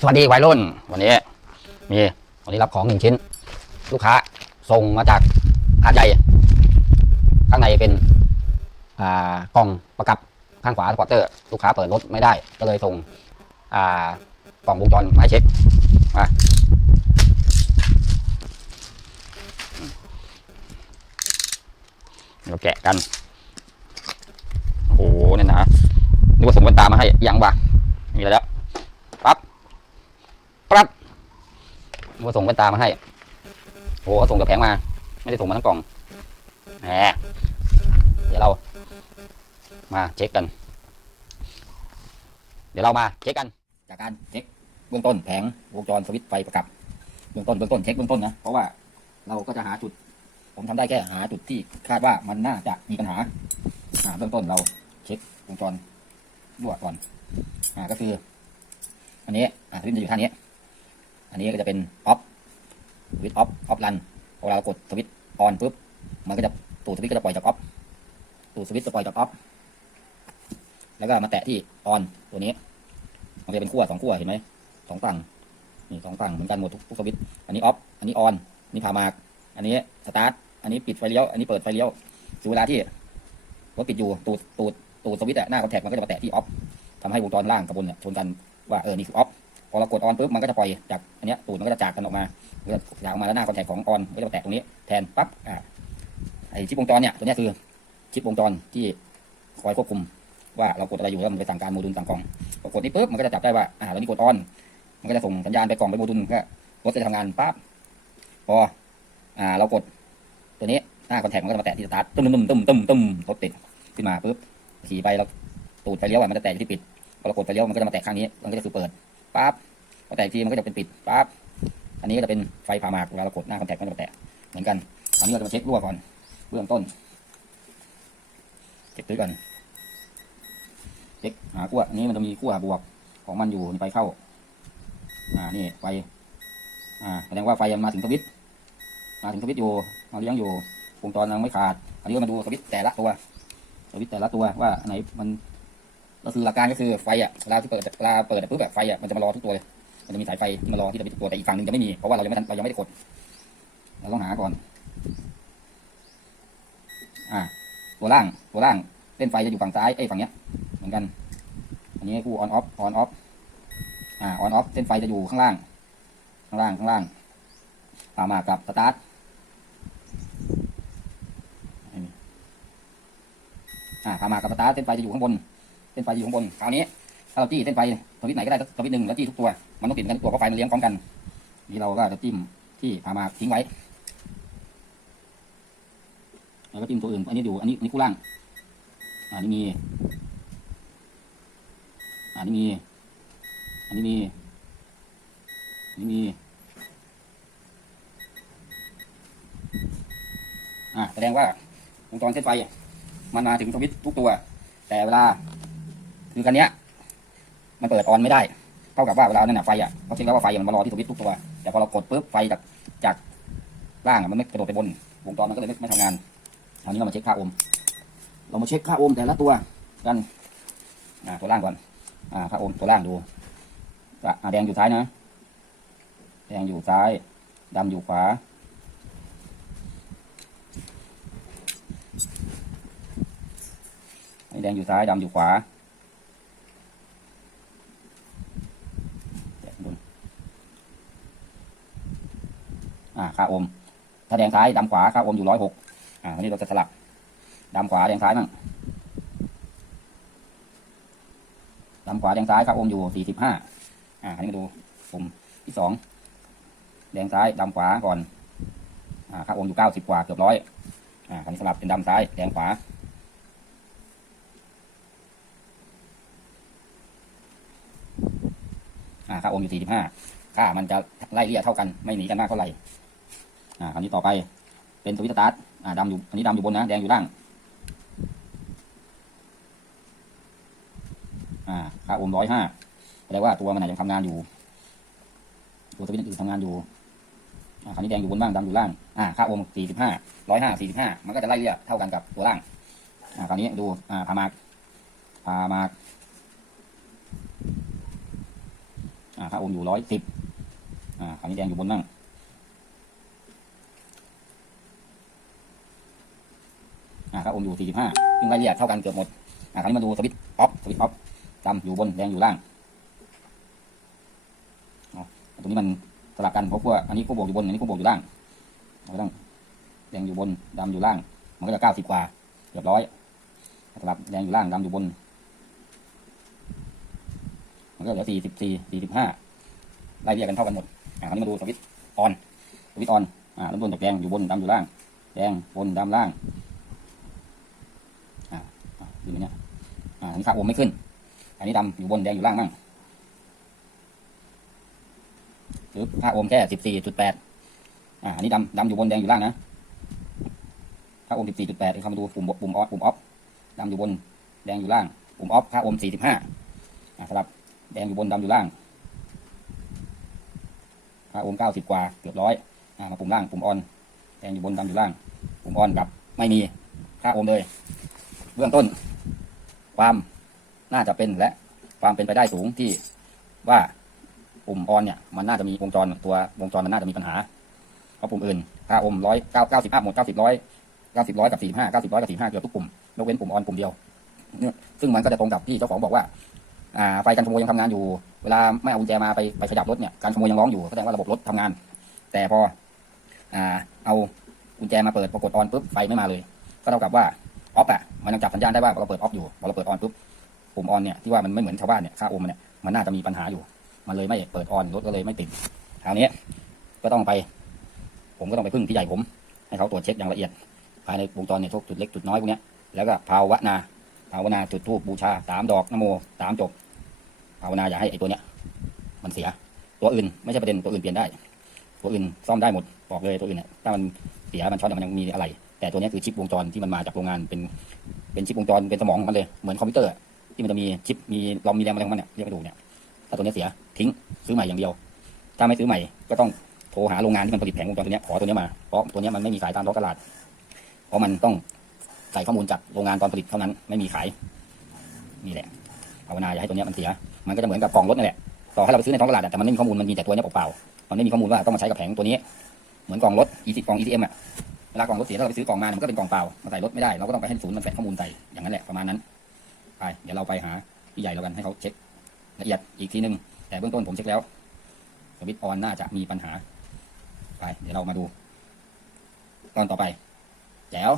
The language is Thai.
สวัสดีวัยรุ่น วันนี้ มีวันนี้รับของหนึ่งชิ้น ลูกค้าส่งมาจากหาดใหญ่ ข้างในเป็นอ่ากล่องประกับข้างขวาสปอร์เตอร์ ลูกค้าเปิดรถไม่ได้ ก็เลยส่งอ่ากล่องวงจรมาให้เช็คมาเราแกะกัน โอ้โหเนี่ยนะนึกว่าส่งแว่นตามาให้ยังวะมีอะไรแล้ว ปั๊บปั๊บนึกว่าส่งแว่นตามาให้โอ้โหเขาส่งกับแผงมา ไม่ได้ส่งมาทั้งกล่องแหมเดี๋ยวเรา มาเช็คกัน เดี๋ยวเรามาเช็คกัน จากการเช็คเบื้องต้นแผงวงจรสวิตช์ไฟประกับเบื้องต้นเบื้องต้นเช็คเบื้องต้นนะเพราะว่าเราก็จะหาจุด ผมทำได้แค่หาจุดที่คาดว่ามันน่าจะมีปัญหาอ่าเบื้องต้นเราเช็ควงจรรั่วก่อนอ่าก็คือ อันนี้อ่าสวิตช์จะอยู่ท่านี้ อันนี้ก็จะเป็นออฟสวิตช์ออฟออฟรันพอเรากดสวิตช์ออนปุ๊บมันก็จะตูดสวิตช์ก็จะปล่อยจากออฟตูดสวิตช์จะปล่อยจากออฟแล้วก็มาแตะที่ออนตัวนี้ มันจะเป็นขั้วสองขั้วเห็นไหมสองฝั่งนี่สองฝั่งเหมือนกันหมดทุกทุกสวิตช์อันนี้ออฟอันนี้ออนอันนี้พามาก อันนี้สตาร์ทอันนี้ปิดไฟเลี้ยวอันนี้เปิดไฟเลี้ยวถึงเวลาที่รถปิดอยู่ตูดตูดตูดสวิตช์อะหน้าคอนแทคมันก็จะมาแตะที่ออฟทำให้วงจรล่างกับ บนเนี่ยชนกัน ว่าเออนี่คือออฟพอเรากดออนปุ๊บมันก็จะปล่อยจากอันเนี้ยตูดมันก็จะจากกันออกมามันก็จะจากออกมาแล้วหน้าคอนแทคของออนก็จะมาแตะตรงนี้แทนปั๊บอ่าไอชิปวงจรเนี่ยตัวเนี้ยคือชิปวงจรที่คอยควบคุมว่าเรากดอะไรอยู่แล้วมันไปสั่งการโมดูลสั่งกล่องพอกดนี้ปุ๊บมันก็จะจับได้ว่าอ่าเรานี่กดออนมันก็จะส่งสัญญาณไปกล่องไปโมดูลก็รถจะทำงานปั๊บพออ่าเรากดตัวนี้หน้าคอนแทคมันก็จะมาแตะที่สตาร์ทตึ้มตึ้มตึ้มตึ้มตึ้มรถติดขึ้นมาปุ๊บขี่ไปแล้วตูดไฟเลี้ยวอะมันจะแตะที่ปิด พอเรากดไฟเลี้ยวมันก็จะมาแตะข้างนี้ มันก็จะคือเปิดปั๊บพอแตะอีกทีมันก็จะเป็นปิดปั๊บอันนี้ก็จะเป็นไฟพามากเวลาเรากดหน้าคอนแทคมันจะมาแตะเหมือนกันอันนี้เราจะมาเช็ครั่วก่อนเบื้องต้นเช็คตื้อก่อนเช็คหาขั้วอันนี้มันจะมีขั้วบวกของมันอยู่นี่ไปเข้า อ่านี่ไฟอ่าแสดงว่าไฟมันมาถึงสวิตมาถึงสวิตอยู่มาเลี้ยงอยู่วงจรยังไม่ขาด อันนี้ก็มาดูสวิตแต่ละตัวสวิตแต่ละตัวว่าอันไหนมัน ก็คือหลักการก็คือไฟอะเวลาที่เปิดเวลาเปิดปุ๊บแบบไฟอะมันจะมารอทุกตัวเลย มันจะมีสายไฟที่มารอที่จะไปทุกตัวแต่อีกฝั่งหนึ่งจะไม่มีเพราะว่าเรายังไม่ทันเรายังไม่ได้กดเราต้องหาก่อน อ่า ตัวล่างตัวล่างเส้นไฟจะอยู่ฝั่งซ้ายเอ้ฝั่งเนี้ย เหมือนกัน อันนี้คู่ออนออฟออนออฟอ่าออนออฟเส้นไฟจะอยู่ข้างล่าง ข้างล่างข้างล่างตามมากับสตาร์ทอ่าตามากับสตาร์ทเส้นไฟจะอยู่ข้างบน เส้นไฟอยู่ข้างบนคราวนี้ถ้าเราจี้เส้นไฟสวิตช์ไหนก็ได้สักสวิตช์หนึ่งแล้วจี้ทุกตัว มันต้องติดกันทุกตัวเพราะไฟมันเลี้ยงพร้อมกันนี่เราก็จะจิ้มที่พามาทิ้งไว้แล้วก็จิ้มตัวอื่นอันนี้อยู่อันนี้อันนี้คู่ล่างอ่านี่มีอันนี้มีอันนี้มีอันนี้มีอ่าแสดงว่าวงจรเส้นไฟมันมาถึงสวิตช์ทุกตัว แต่เวลา คือคันเนี้ยมันเปิดออนไม่ได้เท่ากับว่าเวลานั่นน่ะไฟอะเขาเช็คแล้วว่าไฟมันมารอที่สวิตช์ทุกตัว แต่พอเรากดปุ๊บไฟจากจากล่างอะมันไม่กระโดดไปบนวงจรมันก็เลยไม่ไม่ทำงานคราวนี้เรามาเช็คค่าโอห์มเรามาเช็คค่าโอห์มแต่ละตัวกันอ่าตัวล่างก่อนอ่าค่าโอห์มตัวล่างดูอ่าแดงอยู่ซ้ายนะ แดงอยู่ซ้ายดำอยู่ขวาแดงอยู่ซ้ายดำอยู่ขวาแดงบน อ่าค่าโอม ถ้าแดงซ้ายดำขวาค่าโอมอยู่ร้อยหกอ่าวันนี้เราจะสลับดำขวาแดงซ้ายมั่งดำขวาแดงซ้ายครับโอมอยู่สี่สิบห้าอ่าอันนี้มาดูปุ่มที่สองแดงซ้ายดำขวาก่อนอ่าครับโอมอยู่เก้าสิบกว่าเกือบร้อยอ่าคราวนี้สลับเป็นดำซ้ายแดงขวาอ่าค่าโอมอยู่สี่สิบห้าค่ามันจะไล่เลี่ยเท่ากันไม่หนีกันมากเท่าไหร่ อ่าคราวนี้ต่อไปเป็นสวิตช์สตาร์ทอ่าดำอยู่อันนี้ดำอยู่บนนะแดงอยู่ล่างอ่าค่าโอห์มร้อยห้าแปลว่าตัวมันอาจจะทำงานอยู่ ตัวสวิตช์อื่นทำงานอยู่อ่าคราวนี้แดงอยู่บนบ้างดำอยู่ล่างอ่าค่าโอห์มสี่สิบห้าร้อยห้าสี่สิบห้ามันก็จะไล่เลี่ยเท่ากันกับตัวล่างอ่าคราวนี้ดูอ่าพามากพามากอ่าค่าโอห์มอยู่ร้อยสิบอ่าคราวนี้แดงอยู่บนนั่ง อ่าค่าโอห์มอยู่สี่สิบห้าซึ่งรายละเอียดเท่ากันเกือบหมดอ่าคราวนี้มาดูสวิตช์ออฟสวิตช์ออฟดำอยู่บนแดงอยู่ล่างอ๋อตรงนี้มันสลับกันเพราะว่าอันนี้ก็บวกอยู่บนอันนี้ก็บวกอยู่ล่างเราก็ต้องแดงอยู่บนดำอยู่ล่าง มันก็จะเก้าสิบกว่าเกือบร้อยสลับแดงอยู่ล่างดำอยู่บน มันก็เหลือสี่สิบสี่สี่สิบห้าไล่เรียกกันเท่ากันหมดอ่าคราวนี้มาดูสวิตช์ออนสวิตช์ออนอ่าเริ่มต้นจากแดงอยู่บนดำอยู่ล่าง แดงบนดำล่าง ดูเนี่ยอ่าอันนี้ค่าโอห์มไม่ขึ้น อันนี้ดำอยู่บนแดงอยู่ล่างมั่งหรือค่าโอห์มแค่สิบสี่จุดแปดอ่าอันนี้ดำดำอยู่บนแดงอยู่ล่างนะค่าโอห์มสิบสี่จุดแปดเข้ามาดูปุ่มปุ่มออฟปุ่มออฟดำอยู่บนแดงอยู่ล่าง ปุ่มออฟค่าโอห์มสี่สิบห้าอ่าสำหรับแดงอยู่บนดำอยู่ล่างค่าโอห์มเก้าสิบกว่าเกือบร้อยอ่ามาปุ่มล่างปุ่มออนแดงอยู่บนดำอยู่ล่าง ปุ่มออนกับไม่มีค่าโอห์มเลย เบื้องต้น ความน่าจะเป็นและความเป็นไปได้สูงที่ว่าปุ่มออนเนี่ยมันน่าจะมีวงจรตัววงจรมันน่าจะมีปัญหาเพราะปุ่มอื่นค่าโอห์มร้อยเก้าเก้าสิบห้าหมดเก้าสิบร้อยเก้าสิบร้อยกับสี่ห้าเก้าสิบร้อยกับสี่ห้าเกือบทุกปุ่มยกเว้นปุ่มออนปุ่มเดียวซึ่งมันก็จะตรงกับที่เจ้าของบอกว่าอ่าไฟกันขโมยยังทำงานอยู่ เวลาไม่เอากุญแจมาไปไปขยับรถเนี่ยการขโมยยังร้องอยู่แสดงว่าระบบรถทำงาน แต่พออ่าเอากุญแจมาเปิดปรากฏออนปุ๊บไฟไม่มาเลย ก็เท่ากับว่า ออฟอะมันยังจับสัญญาณได้ว่าเราเปิดออฟอยู่พอเราเปิดออนปุ๊บปุ่มออนเนี่ยที่ว่ามันไม่เหมือนชาวบ้านเนี่ยค่าโอห์มมันเนี่ยมันน่าจะมีปัญหาอยู่ มันเลยไม่เปิดออนรถก็เลยไม่ติดคราวนี้ก็ต้องไป ผมก็ต้องไปพึ่งพี่ใหญ่ผม ให้เขาตรวจเช็คอย่างละเอียด ภายในวงจรเนี่ยทุกจุดเล็กจุดน้อยพวกเนี้ยแล้วก็ภาวนาภาวนาจุดธูปบูชาสามดอกนโมสามจบภาวนาอย่าให้ไอ้ตัวเนี้ยมันเสีย ตัวอื่นไม่ใช่ประเด็นตัวอื่นเปลี่ยนได้ ตัวอื่นซ่อมได้หมดบอกเลยตัวอื่นเนี่ยถ้ามันเสียมันช็อตมันยังมีอะไร แต่ตัวนี้คือชิปวงจรที่มันมาจากโรงงานเป็นเป็นชิปวงจรเป็นสมองมันเลยเหมือนคอมพิวเตอร์ที่มันจะมีชิปมีลอมมีแรมอะไรของมันเนี่ยเรียกไม่ถูกเนี่ยถ้าตัวนี้เสียทิ้งซื้อใหม่อย่างเดียว ถ้าไม่ซื้อใหม่ก็ต้องโทรหาโรงงานที่มันผลิตแผงวงจรตัวนี้ขอตัวนี้มาเพราะตัวนี้มันไม่มีขายตามท้องตลาด เพราะมันต้องใส่ข้อมูลจากโรงงานตอนผลิตเท่านั้นไม่มีขายนี่แหละภาวนาอย่าให้ตัวนี้มันเสีย มันก็จะเหมือนกับกล่องรถนั่นแหละต่อให้เราไปซื้อในท้องตลาดแต่มันไม่มีข้อมูลมันมีแต่ตัวนี้เปล่าๆมันไม่มีข้อมูลว่าต้องมาใช้กับแผงตัวนี้ เหมือนกล่องรถ e กล่อง ETM อะ เวลากล่องรถเสียถ้าเราไปซื้อกล่องมามันก็เป็นกล่องเปล่ามาใส่รถไม่ได้เราก็ต้องไปให้ศูนย์มันแปะข้อมูลใส่อย่างนั้นแหละประมาณนั้นไปเดี๋ยวเราไปหาพี่ใหญ่แล้วกันให้เขาเช็คละเอียดอีกทีนึง แต่เบื้องต้นผมเช็คแล้วสวิตช์ออนน่าจะมีปัญหา ไป เดี๋ยวเรามาดู ตอนต่อไปแจ๋ว